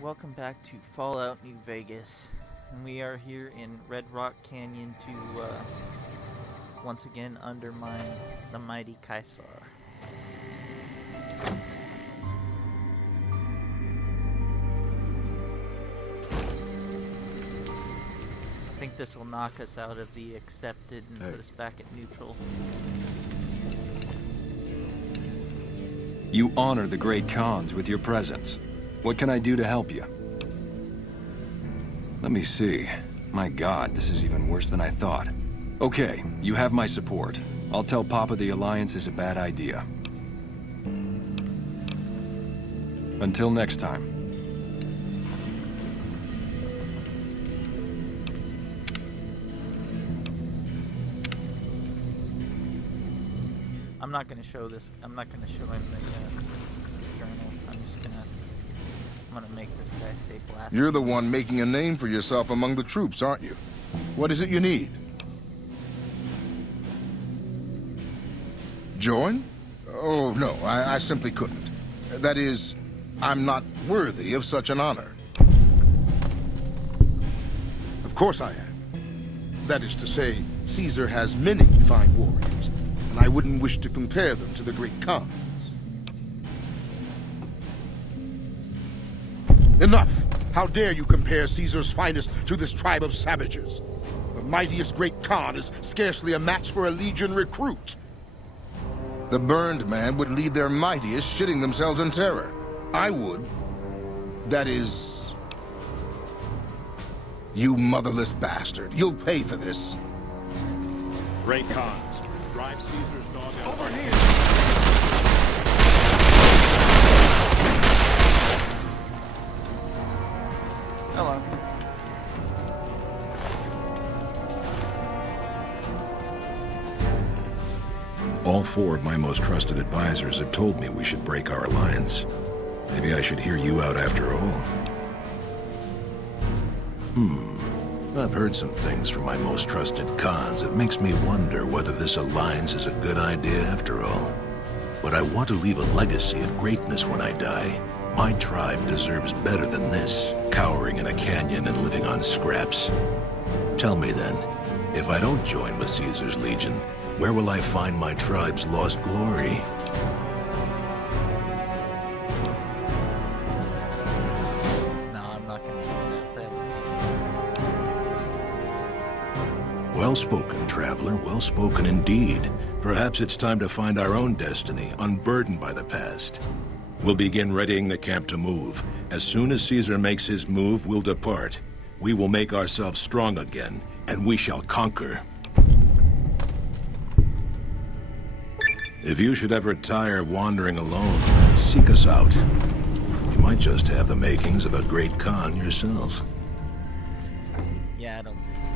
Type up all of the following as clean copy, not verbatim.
Welcome back to Fallout New Vegas, and we are here in Red Rock Canyon to once again undermine the mighty Caesar. I think this will knock us out of the accepted and put us back at neutral. You honor the great Khans with your presence. What can I do to help you? Let me see. My God, this is even worse than I thought. Okay, you have my support. I'll tell Papa the Alliance is a bad idea. Until next time. I'm not going to show this. I'm not going to show him the journal. I'm gonna make this guy say blasphemy. You're the one making a name for yourself among the troops, aren't you? What is it you need? Join? Oh, no, I simply couldn't. That is, I'm not worthy of such an honor. Of course I am. That is to say, Caesar has many fine warriors, and I wouldn't wish to compare them to the great Khans. Enough! How dare you compare Caesar's finest to this tribe of savages? The mightiest great Khan is scarcely a match for a Legion recruit. The burned man would leave their mightiest shitting themselves in terror. I would. That is... You motherless bastard. You'll pay for this. Great Khans. Drive Caesar's dog out. Over here! Hello. All four of my most trusted advisors have told me we should break our alliance. Maybe I should hear you out after all. I've heard some things from my most trusted Khans that makes me wonder whether this alliance is a good idea after all. But I want to leave a legacy of greatness when I die. My tribe deserves better than this, cowering in a canyon and living on scraps. Tell me then, if I don't join with Caesar's Legion, where will I find my tribe's lost glory? No, I'm not gonna do that thing. Well spoken, traveler, well spoken indeed. Perhaps it's time to find our own destiny, unburdened by the past. We'll begin readying the camp to move. As soon as Caesar makes his move, we'll depart. We will make ourselves strong again, and we shall conquer. If you should ever tire of wandering alone, seek us out. You might just have the makings of a great Khan yourself. Yeah, I don't think so.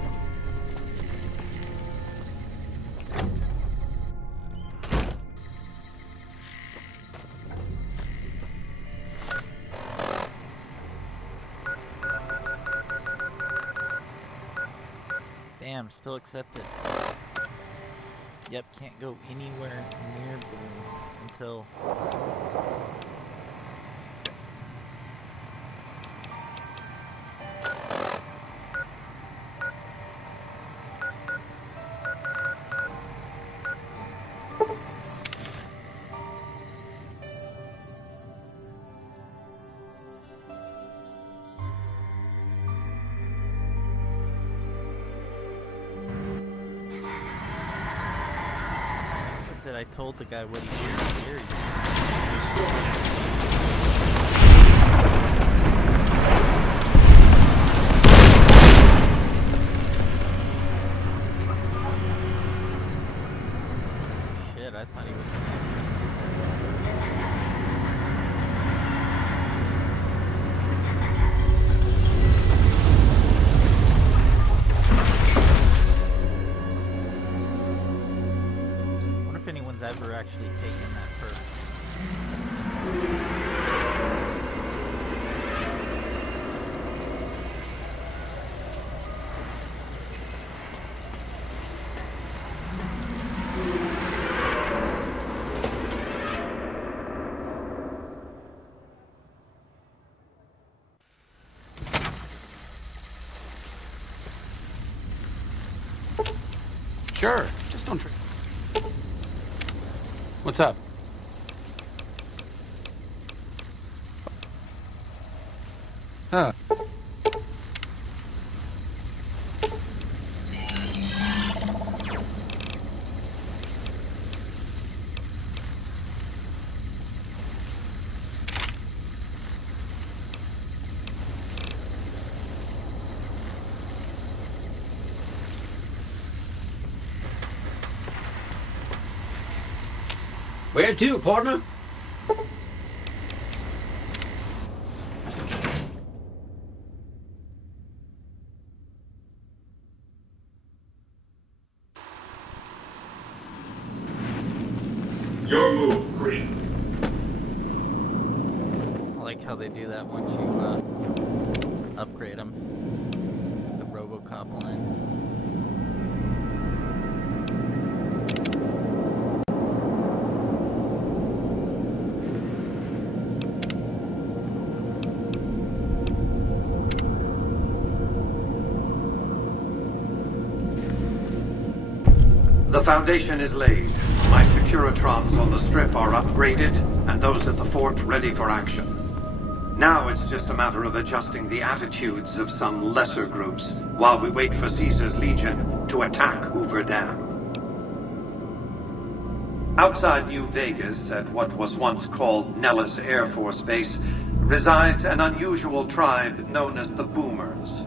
Damn, still accepted. Yep, can't go anywhere near Boone until... I told the guy what he did here. Shit, I thought he was gonna if anyone's ever actually taken that perk. Sure, just don't trip. What's up? Huh. Where to, partner? Your move, Green. I like how they do that once you upgrade them. The RoboCop line. The foundation is laid. My Securitrons on the strip are upgraded, and those at the fort ready for action. Now it's just a matter of adjusting the attitudes of some lesser groups while we wait for Caesar's Legion to attack Hoover Dam. Outside New Vegas, at what was once called Nellis Air Force Base, resides an unusual tribe known as the Boomers.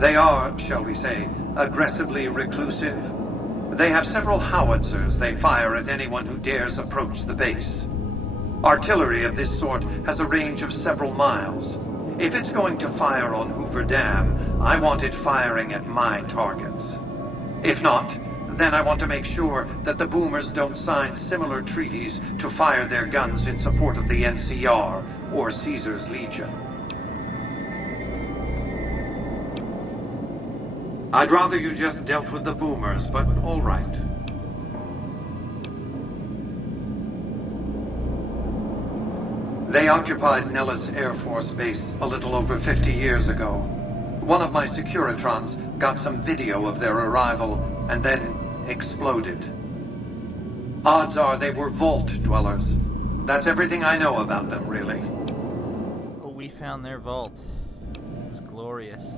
They are, shall we say, aggressively reclusive. They have several howitzers they fire at anyone who dares approach the base. Artillery of this sort has a range of several miles. If it's going to fire on Hoover Dam, I want it firing at my targets. If not, then I want to make sure that the Boomers don't sign similar treaties to fire their guns in support of the NCR or Caesar's Legion. I'd rather you just dealt with the Boomers, but all right. They occupied Nellis Air Force Base a little over 50 years ago. One of my Securitrons got some video of their arrival and then exploded. Odds are they were Vault dwellers. That's everything I know about them, really. Oh, we found their vault. It was glorious.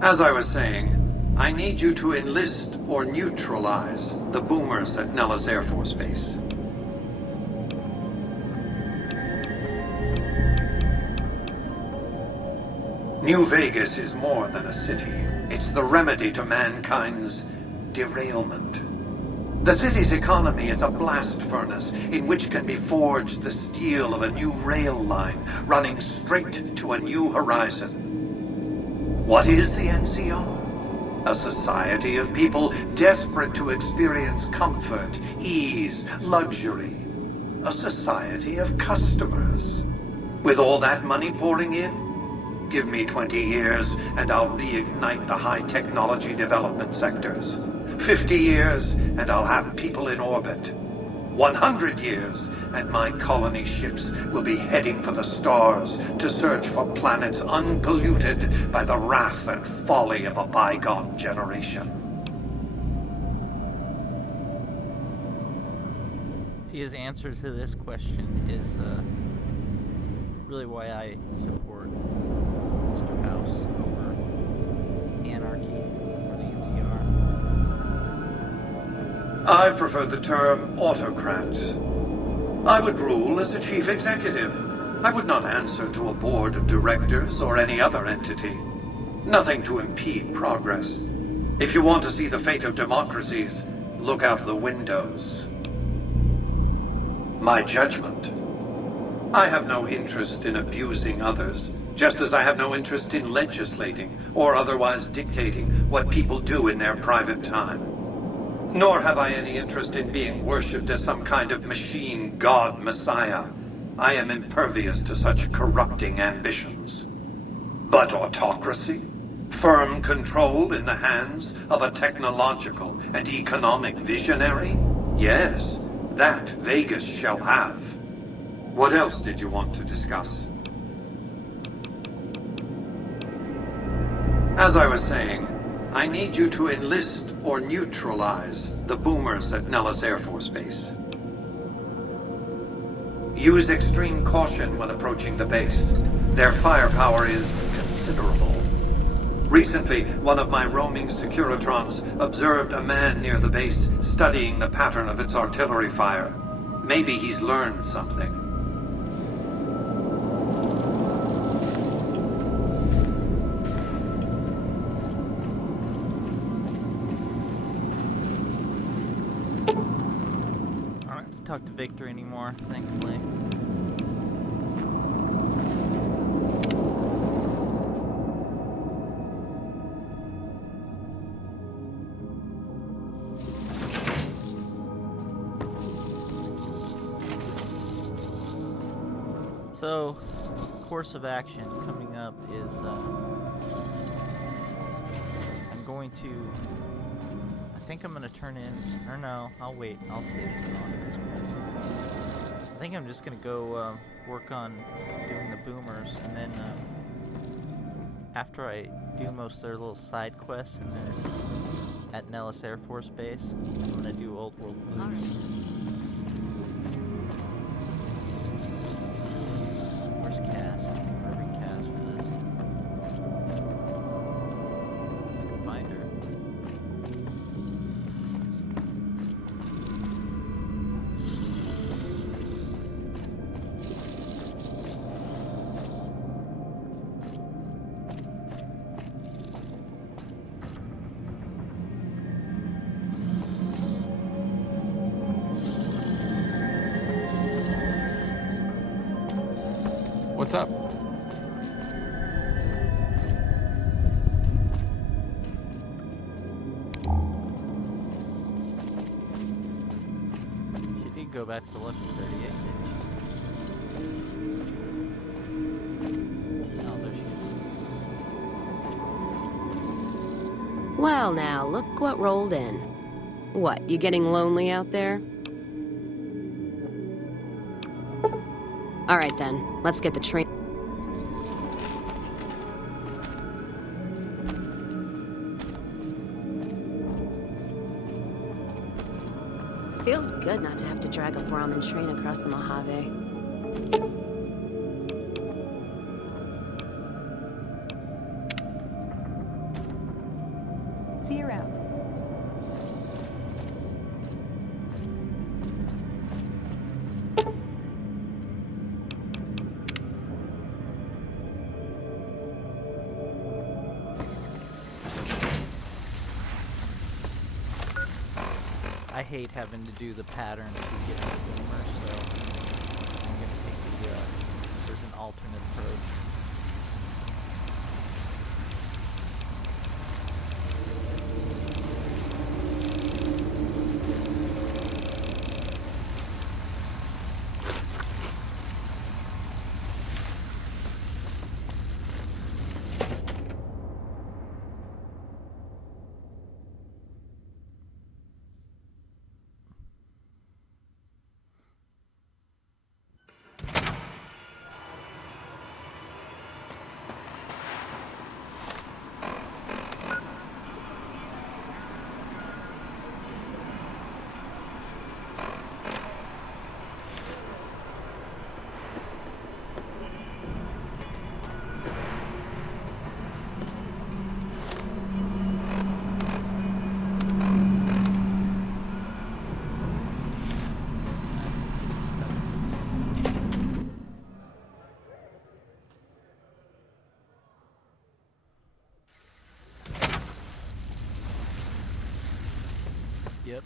As I was saying, I need you to enlist or neutralize the Boomers at Nellis Air Force Base. New Vegas is more than a city. It's the remedy to mankind's derailment. The city's economy is a blast furnace in which can be forged the steel of a new rail line running straight to a new horizon. What is the NCR? A society of people desperate to experience comfort, ease, luxury. A society of customers. With all that money pouring in, give me 20 years and I'll reignite the high technology development sectors. 50 years and I'll have people in orbit. 100 years and my colony ships will be heading for the stars to search for planets unpolluted by the wrath and folly of a bygone generation. See, his answer to this question is really why I support Mr. House over anarchy or the NCR. I prefer the term autocrat. I would rule as a chief executive. I would not answer to a board of directors or any other entity. Nothing to impede progress. If you want to see the fate of democracies, look out the windows. My judgment. I have no interest in abusing others, just as I have no interest in legislating or otherwise dictating what people do in their private time. Nor have I any interest in being worshipped as some kind of machine god messiah. I am impervious to such corrupting ambitions. But autocracy? Firm control in the hands of a technological and economic visionary? Yes, that Vegas shall have. What else did you want to discuss? As I was saying, I need you to enlist or neutralize the boomers at Nellis Air Force Base. Use extreme caution when approaching the base. Their firepower is considerable. Recently, one of my roaming Securitrons observed a man near the base studying the pattern of its artillery fire. Maybe he's learned something. I don't have to talk to Victor anymore, thankfully. So, course of action coming up is, I'm going to, I think I'm going to turn in, or no, I'll wait, I'll save it on this quest. I think I'm just going to go work on doing the boomers, and then after I do most of their little side quests and then at Nellis Air Force Base, I'm going to do Old World Blues. Cast. I'm gonna recast for this. If I can find her. What's up? She did go back to the Lucky 38, didn't she? Oh, there she is. Well now, look what rolled in. What, you getting lonely out there? Alright then, let's get the train. Feels good not to have to drag a Brahmin train across the Mojave. See you around. I hate having to do the pattern to get the boomer, so I'm gonna take there's an alternate approach. Yep.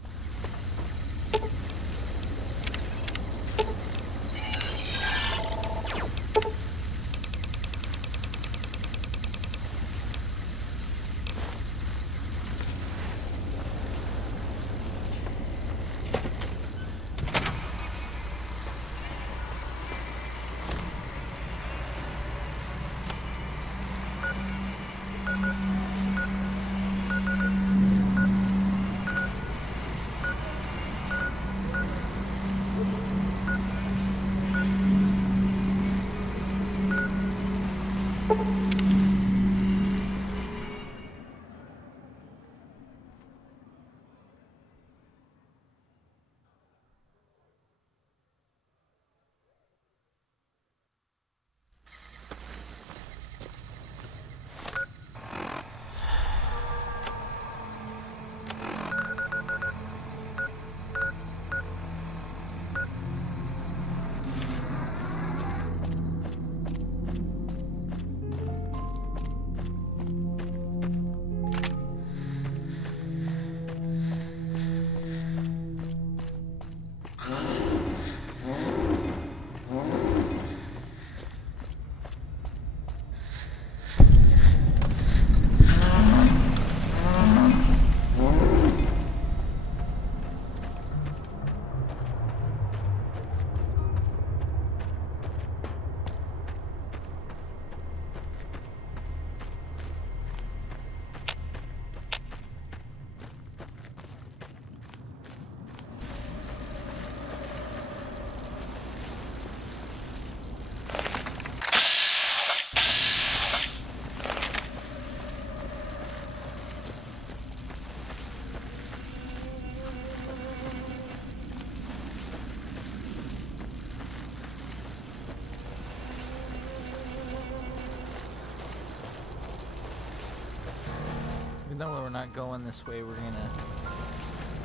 Even though we're not going this way, we're gonna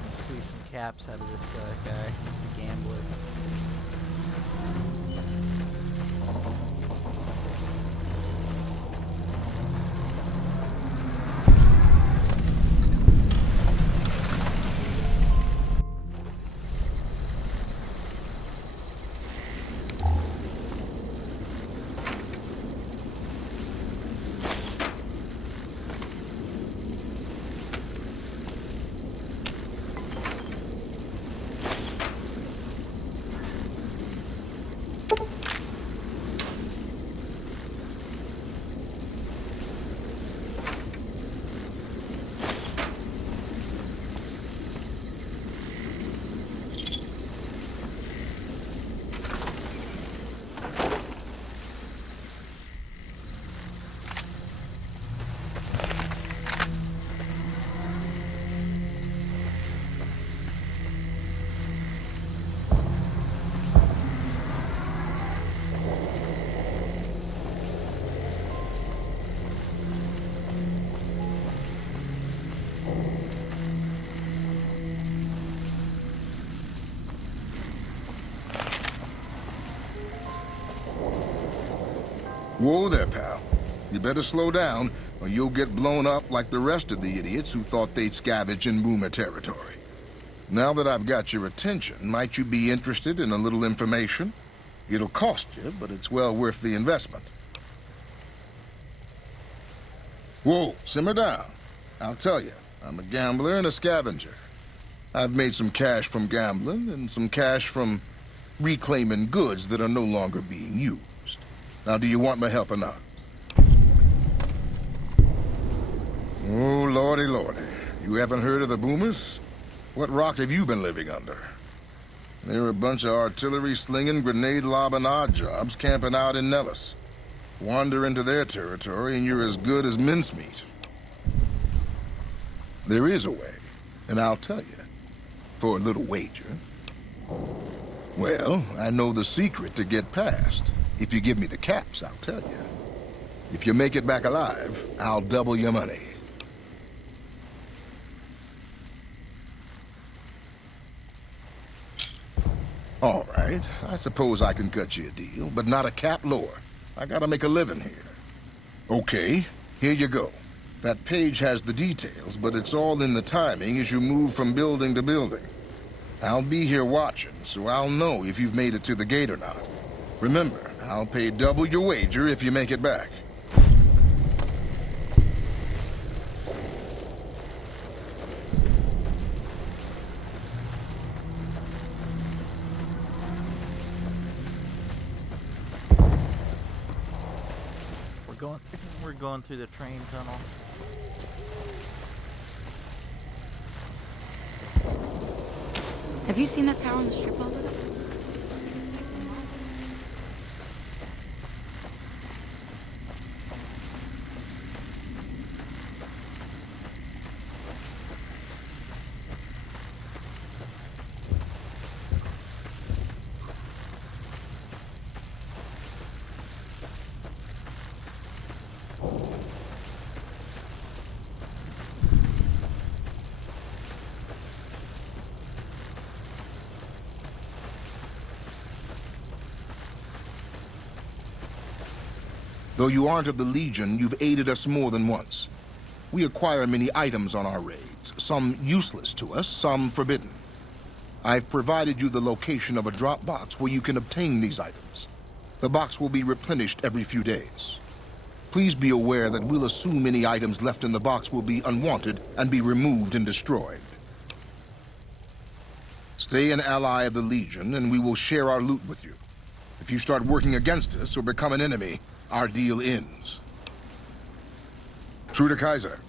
squeeze some caps out of this guy. He's a gambler. Whoa there, pal. You better slow down, or you'll get blown up like the rest of the idiots who thought they'd scavenge in Boomer territory. Now that I've got your attention, might you be interested in a little information? It'll cost you, but it's well worth the investment. Whoa, simmer down. I'll tell you, I'm a gambler and a scavenger. I've made some cash from gambling and some cash from reclaiming goods that are no longer being used. Now, do you want my help or not? Oh, lordy, lordy. You haven't heard of the Boomers? What rock have you been living under? They're a bunch of artillery-slinging, grenade-lobbing odd jobs camping out in Nellis. Wander into their territory and you're as good as mincemeat. There is a way, and I'll tell you. For a little wager. Well, I know the secret to get past. If you give me the caps, I'll tell you. If you make it back alive, I'll double your money. All right, I suppose I can cut you a deal, but not a cap lower. I gotta make a living here. Okay, here you go. That page has the details, but it's all in the timing as you move from building to building. I'll be here watching, so I'll know if you've made it to the gate or not. Remember, I'll pay double your wager if you make it back. We're going through the train tunnel. Have you seen that tower on the strip over there? Though you aren't of the Legion, you've aided us more than once. We acquire many items on our raids, some useless to us, some forbidden. I've provided you the location of a drop box where you can obtain these items. The box will be replenished every few days. Please be aware that we'll assume any items left in the box will be unwanted and be removed and destroyed. Stay an ally of the Legion, and we will share our loot with you. If you start working against us or become an enemy, our deal ends. True to Kaiser.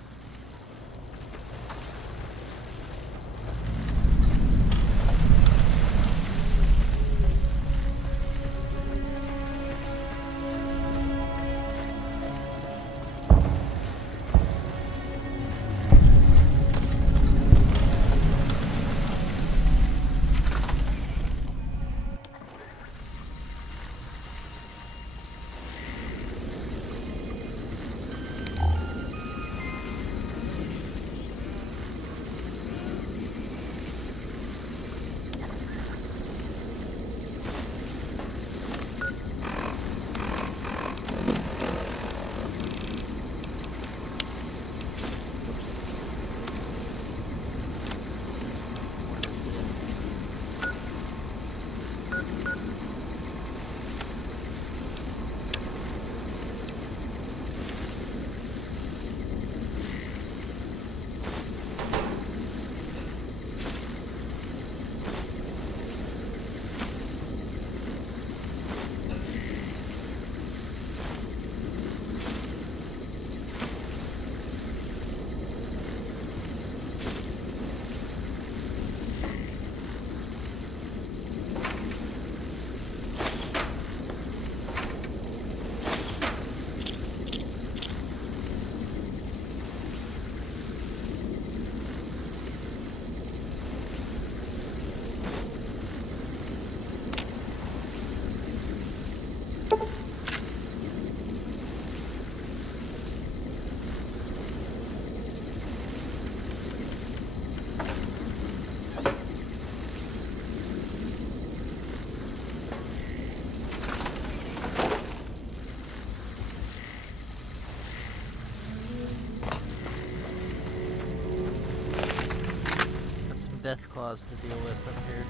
death claws to deal with up here.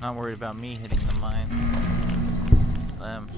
Not worried about me hitting the mines. It's them.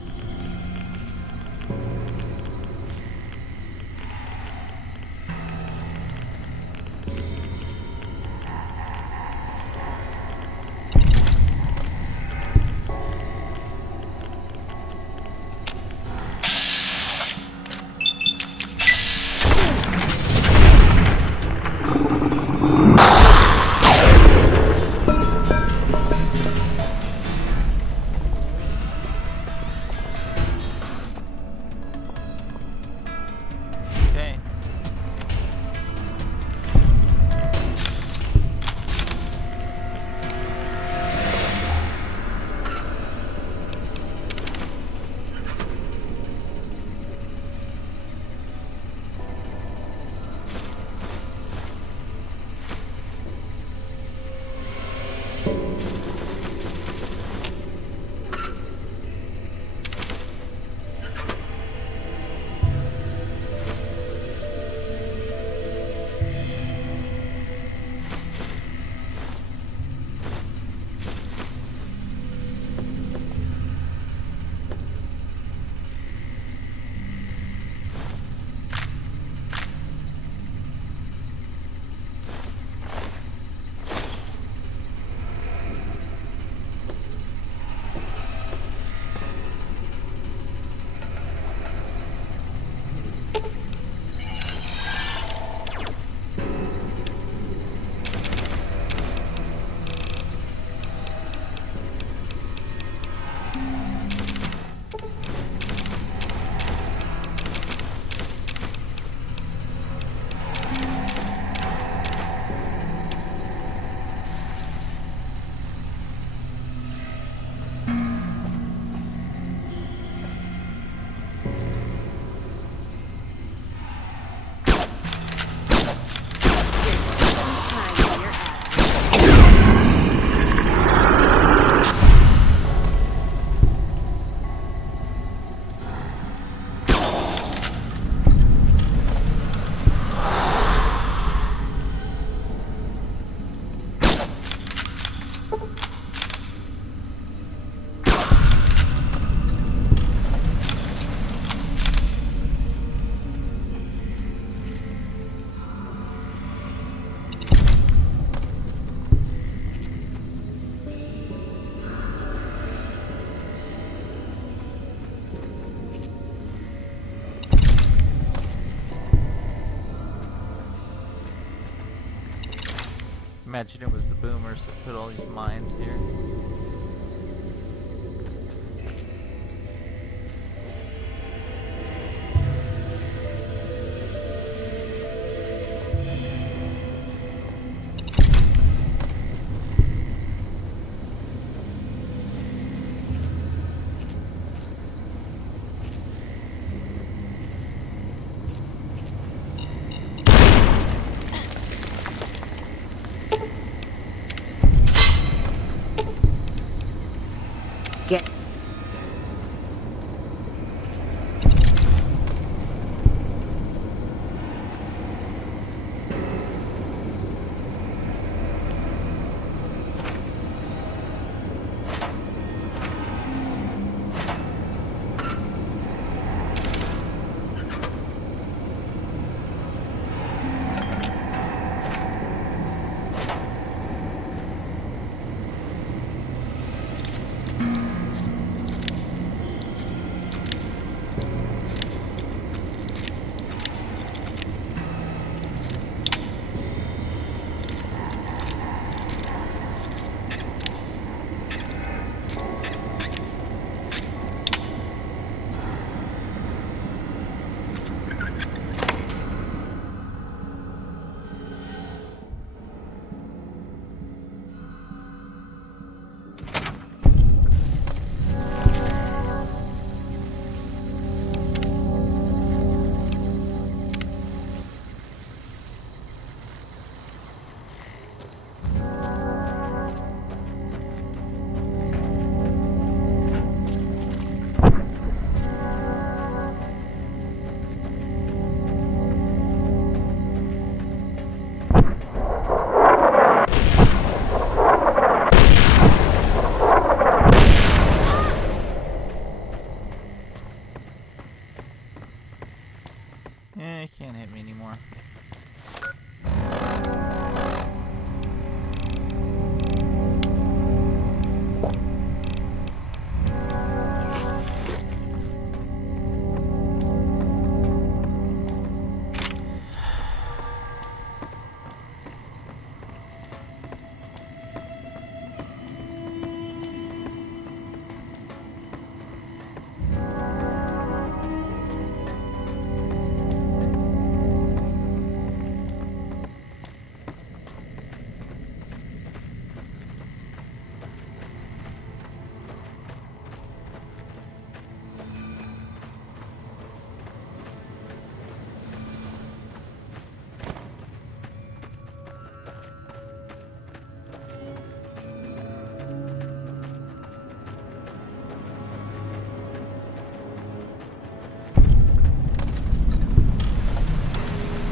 Imagine it was the boomers that put all these mines here.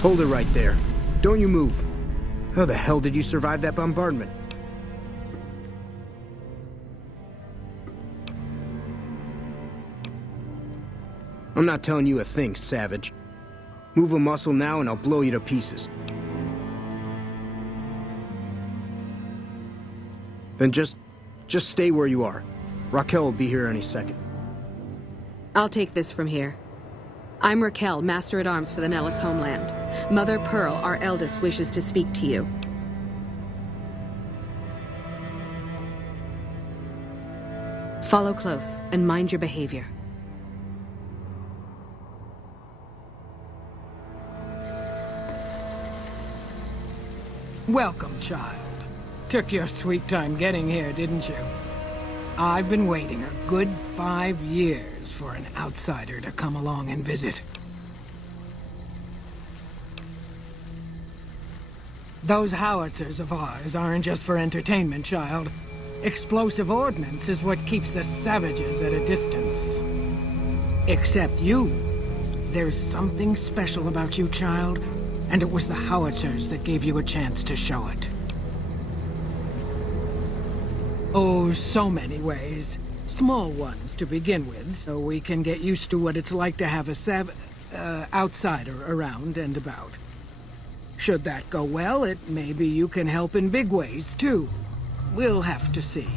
Hold it right there. Don't you move. How the hell did you survive that bombardment? I'm not telling you a thing, savage. Move a muscle now and I'll blow you to pieces. Then just stay where you are. Raquel will be here any second. I'll take this from here. I'm Raquel, Master-at-Arms for the Nellis homeland. Mother Pearl, our eldest, wishes to speak to you. Follow close and mind your behavior. Welcome, child. Took your sweet time getting here, didn't you? I've been waiting a good 5 years for an outsider to come along and visit. Those howitzers of ours aren't just for entertainment, child. Explosive ordnance is what keeps the savages at a distance. Except you. There's something special about you, child, and it was the howitzers that gave you a chance to show it. Oh, so many ways. Small ones to begin with, so we can get used to what it's like to have a outsider around and about. Should that go well, maybe you can help in big ways, too. We'll have to see.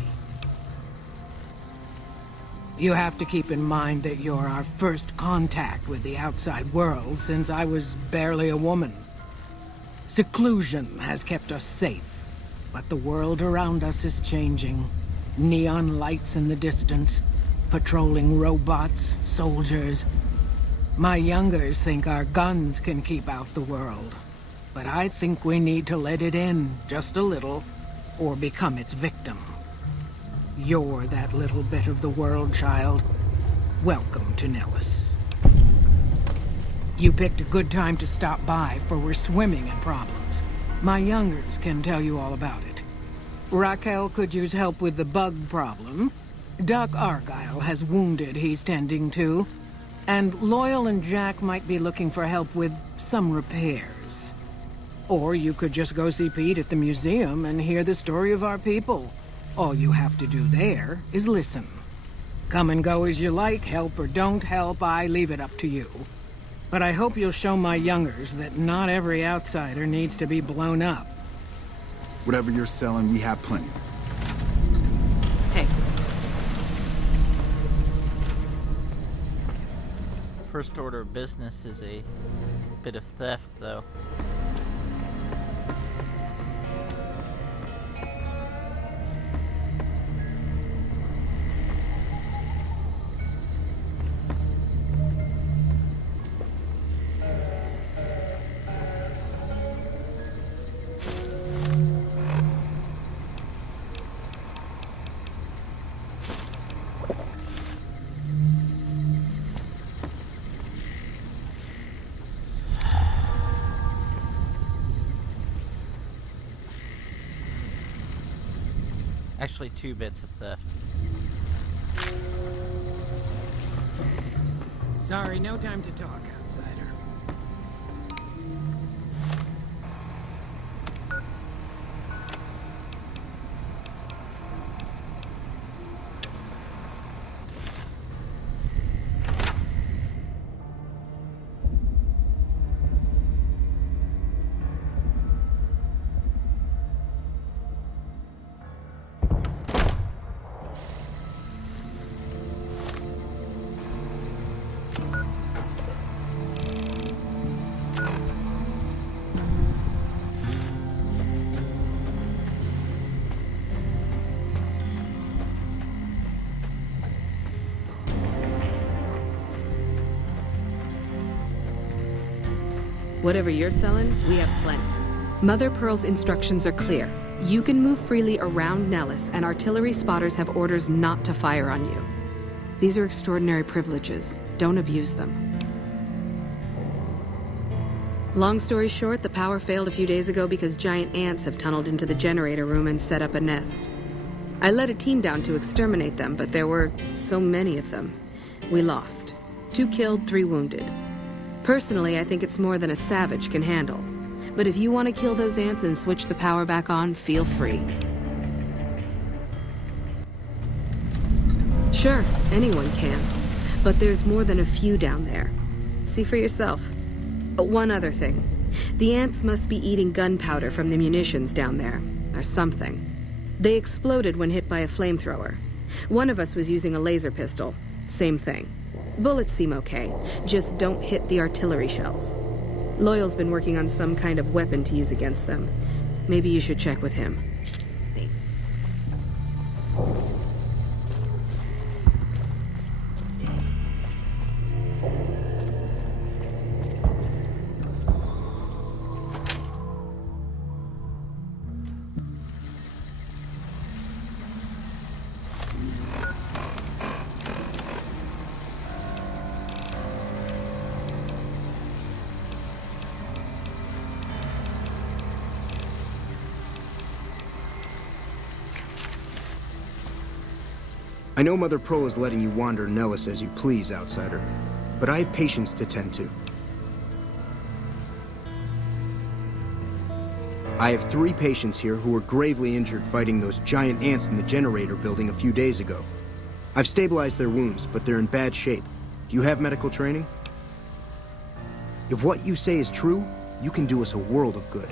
You have to keep in mind that you're our first contact with the outside world since I was barely a woman. Seclusion has kept us safe. But the world around us is changing. Neon lights in the distance, patrolling robots, soldiers. My youngers think our guns can keep out the world. But I think we need to let it in, just a little, or become its victim. You're that little bit of the world, child. Welcome to Nellis. You picked a good time to stop by, for we're swimming in problems. My youngers can tell you all about it. Raquel could use help with the bug problem. Doc Argyle has wounded he's tending to. And Loyal and Jack might be looking for help with some repairs. Or you could just go see Pete at the museum and hear the story of our people. All you have to do there is listen. Come and go as you like, help or don't help, I leave it up to you. But I hope you'll show my youngers that not every outsider needs to be blown up. Whatever you're selling, we have plenty. Hey. First order of business is a bit of theft, though. Actually, 2 bits of theft. Sorry, no time to talk, outsider. Whatever you're selling, we have plenty. Mother Pearl's instructions are clear. You can move freely around Nellis, and artillery spotters have orders not to fire on you. These are extraordinary privileges. Don't abuse them. Long story short, the power failed a few days ago because giant ants have tunneled into the generator room and set up a nest. I led a team down to exterminate them, but there were so many of them. We lost. 2 killed, 3 wounded. Personally, I think it's more than a savage can handle. But if you want to kill those ants and switch the power back on, feel free. Sure, anyone can. But there's more than a few down there. See for yourself. One other thing. The ants must be eating gunpowder from the munitions down there, or something. They exploded when hit by a flamethrower. One of us was using a laser pistol. Same thing. Bullets seem okay, just don't hit the artillery shells. Loyal's been working on some kind of weapon to use against them. Maybe you should check with him. I know Mother Pearl is letting you wander Nellis as you please, outsider, but I have patients to tend to. I have 3 patients here who were gravely injured fighting those giant ants in the generator building a few days ago. I've stabilized their wounds, but they're in bad shape. Do you have medical training? If what you say is true, you can do us a world of good.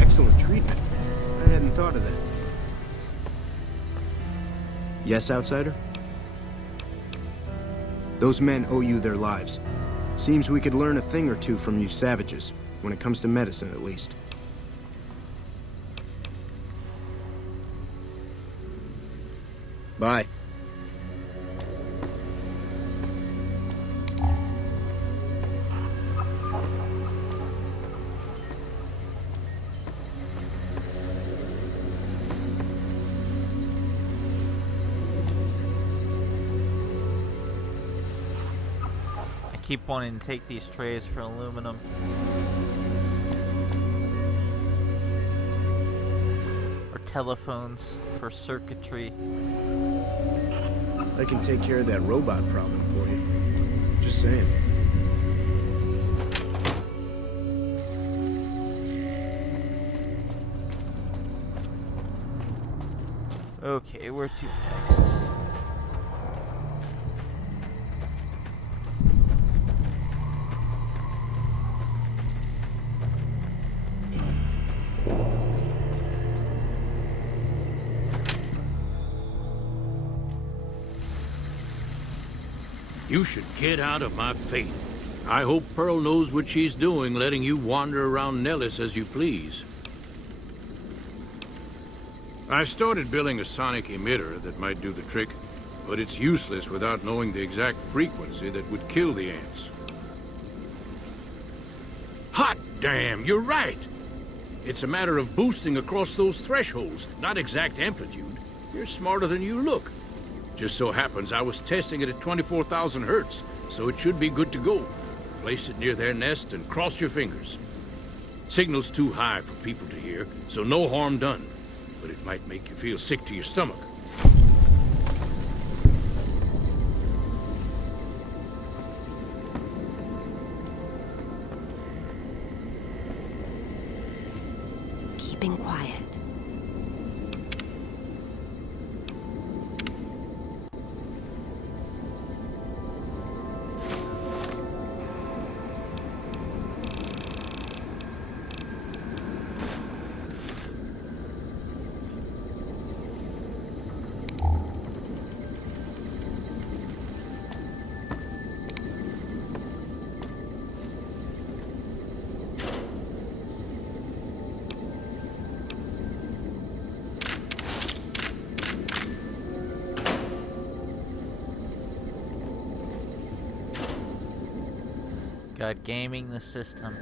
Excellent treatment. I hadn't thought of that. Yes, outsider? Those men owe you their lives. Seems we could learn a thing or two from you savages, when it comes to medicine at least. Bye. Keep wanting to take these trays for aluminum. Or telephones for circuitry. I can take care of that robot problem for you. Just saying. Okay, where to next? You should get out of my fate. I hope Pearl knows what she's doing, letting you wander around Nellis as you please. I started building a sonic emitter that might do the trick, but it's useless without knowing the exact frequency that would kill the ants. Hot damn, you're right! It's a matter of boosting across those thresholds, not exact amplitude. You're smarter than you look. Just so happens I was testing it at 24,000 hertz, so it should be good to go. Place it near their nest and cross your fingers. Signal's too high for people to hear, so no harm done. But it might make you feel sick to your stomach. Keeping quiet. God, gaming the system.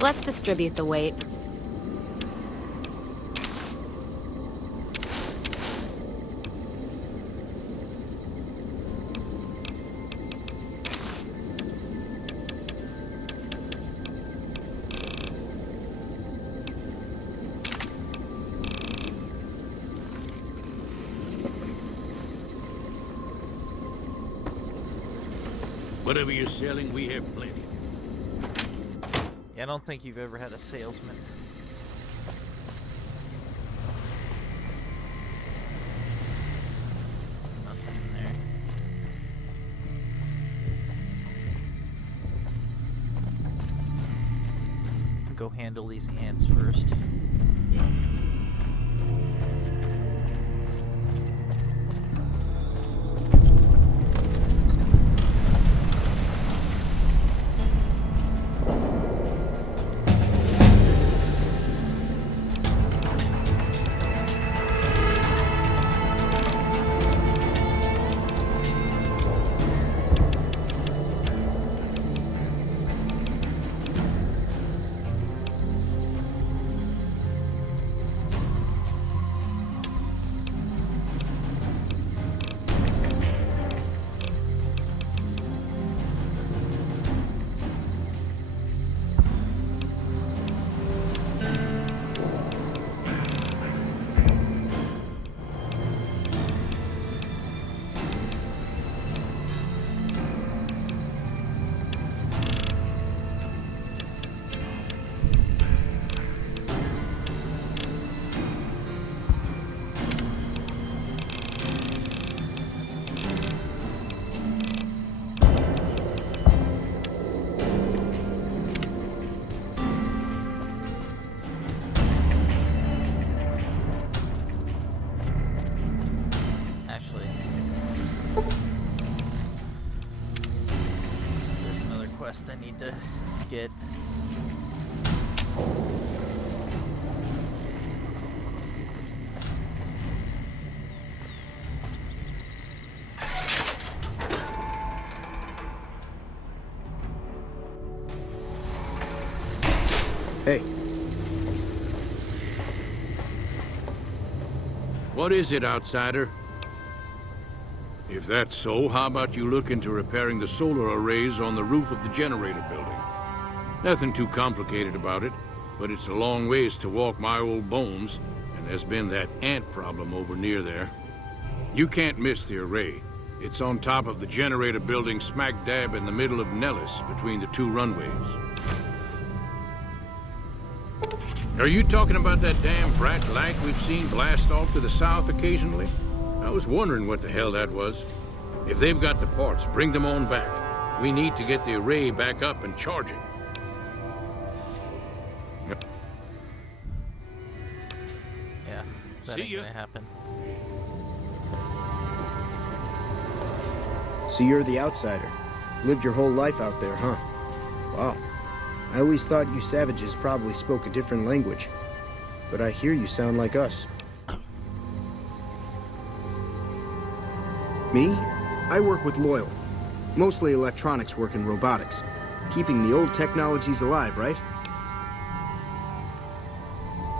Let's distribute the weight. Whatever you're selling, we have plenty. Yeah, I don't think you've ever had a salesman. Nothing there. Go handle these ants first. I need to get. Hey. What is it, outsider? If that's so, how about you look into repairing the solar arrays on the roof of the generator building? Nothing too complicated about it, but it's a long ways to walk my old bones, and there's been that ant problem over near there. You can't miss the array. It's on top of the generator building smack dab in the middle of Nellis, between the two runways. Are you talking about that damn brat light we've seen blast off to the south occasionally? I was wondering what the hell that was. If they've got the parts, bring them on back. We need to get the array back up and charging. Yeah, that ain't gonna happen. So you're the outsider. Lived your whole life out there, huh? Wow. I always thought you savages probably spoke a different language. But I hear you sound like us. Me? I work with Loyal. Mostly electronics work and robotics. Keeping the old technologies alive, right?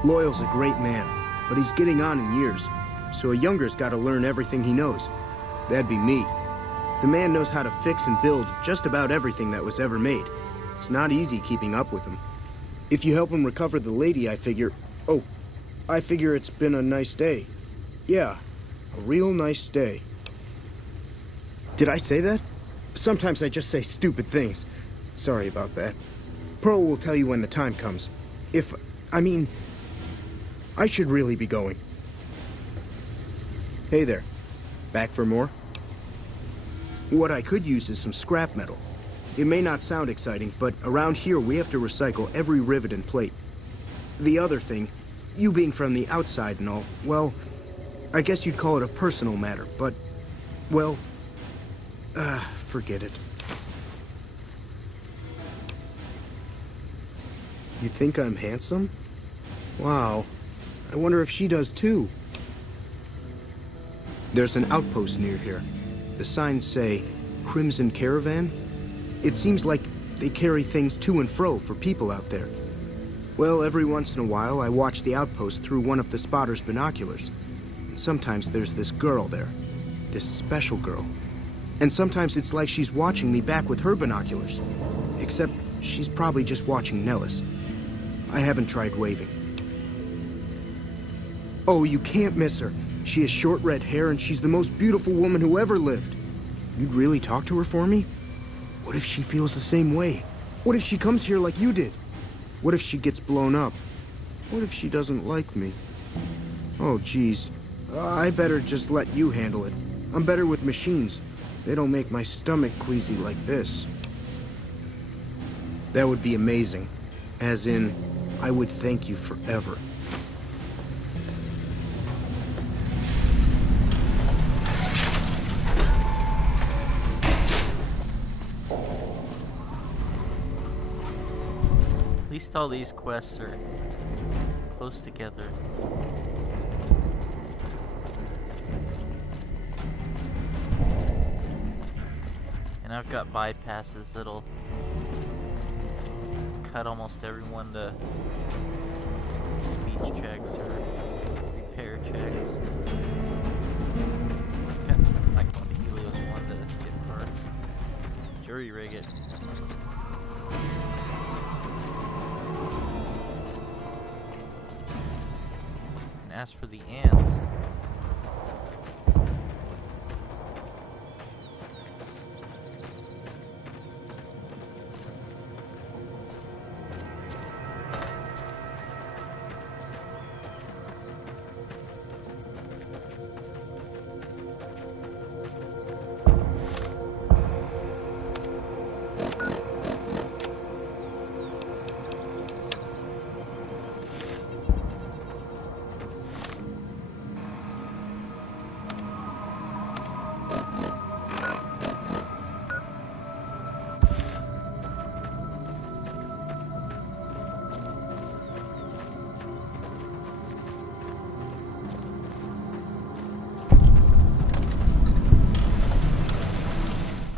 Loyal's a great man, but he's getting on in years. So a younger's gotta learn everything he knows. That'd be me. The man knows how to fix and build just about everything that was ever made. It's not easy keeping up with him. If you help him recover the lady, I figure... Oh, I figure it's been a nice day. Yeah, a real nice day. Did I say that? Sometimes I just say stupid things. Sorry about that. Pearl will tell you when the time comes. I should really be going. Hey there. Back for more? What I could use is some scrap metal. It may not sound exciting, but around here we have to recycle every rivet and plate. The other thing, you being from the outside and all, well, I guess you'd call it a personal matter, but, well, forget it. You think I'm handsome? Wow. I wonder if she does too. There's an outpost near here. The signs say, Crimson Caravan. It seems like they carry things to and fro for people out there. Well, every once in a while, I watch the outpost through one of the spotter's binoculars. And sometimes there's this girl there. This special girl. And sometimes it's like she's watching me back with her binoculars. Except she's probably just watching Nellis. I haven't tried waving. Oh, you can't miss her. She has short red hair and she's the most beautiful woman who ever lived. You'd really talk to her for me? What if she feels the same way? What if she comes here like you did? What if she gets blown up? What if she doesn't like me? Oh, geez. I better just let you handle it. I'm better with machines. They don't make my stomach queasy like this. That would be amazing. As in, I would thank you forever. At least all these quests are close together. And I've got bypasses that'll cut almost everyone to speech checks or repair checks. I might go into Helios 1 to get parts. Jury rig it. And as for the ants,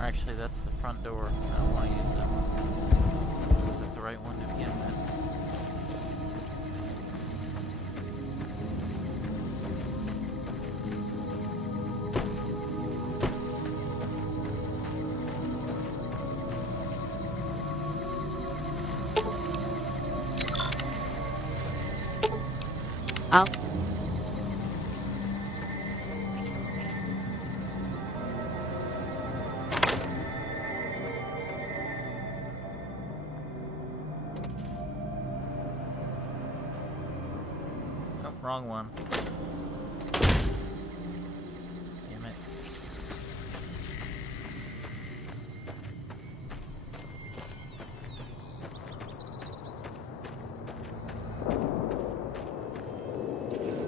actually, that's the front door. I don't want to use it. Was it the right one to begin with? Wrong one. Damn it.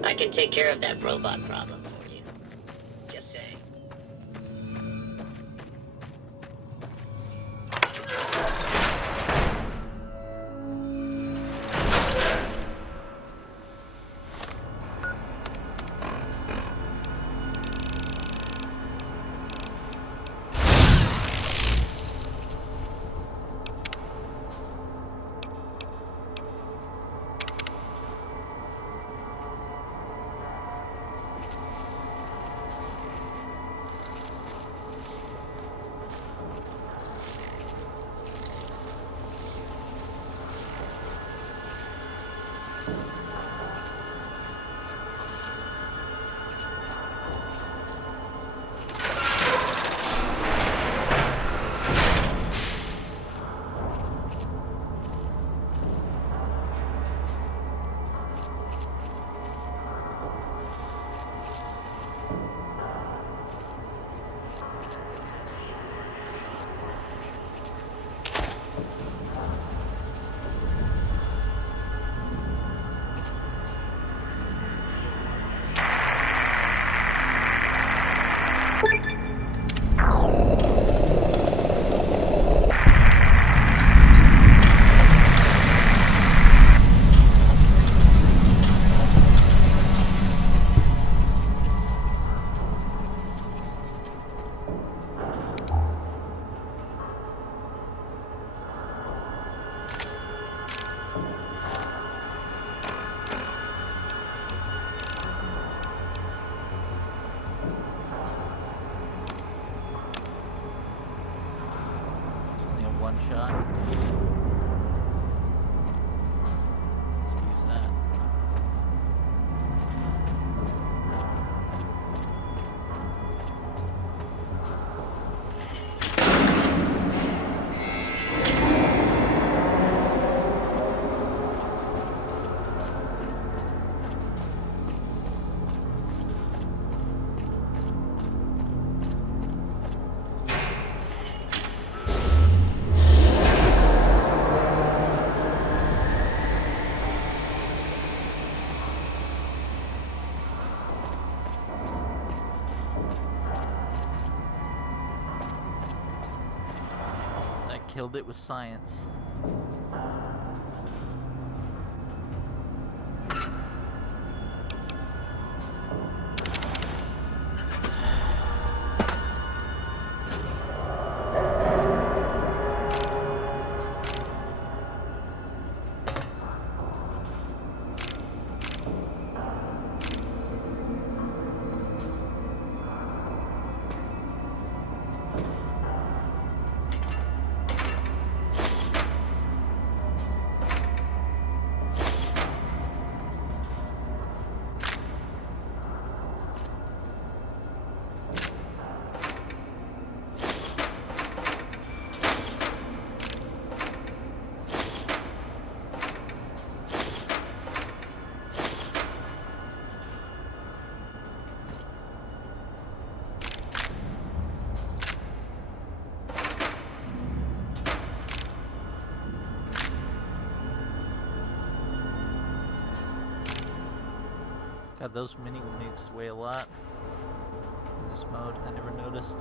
I can take care of that robot problem for you. Just saying. one shot. Let's use that. Killed it with science. God, those mini nukes weigh a lot in this mode. I never noticed.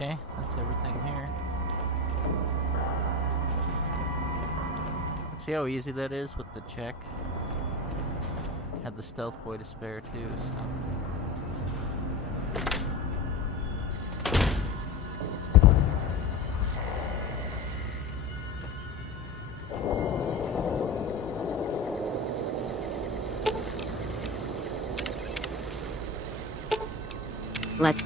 Okay, that's everything here. Let's see how easy that is with the check. Had the stealth boy to spare too, so. Let's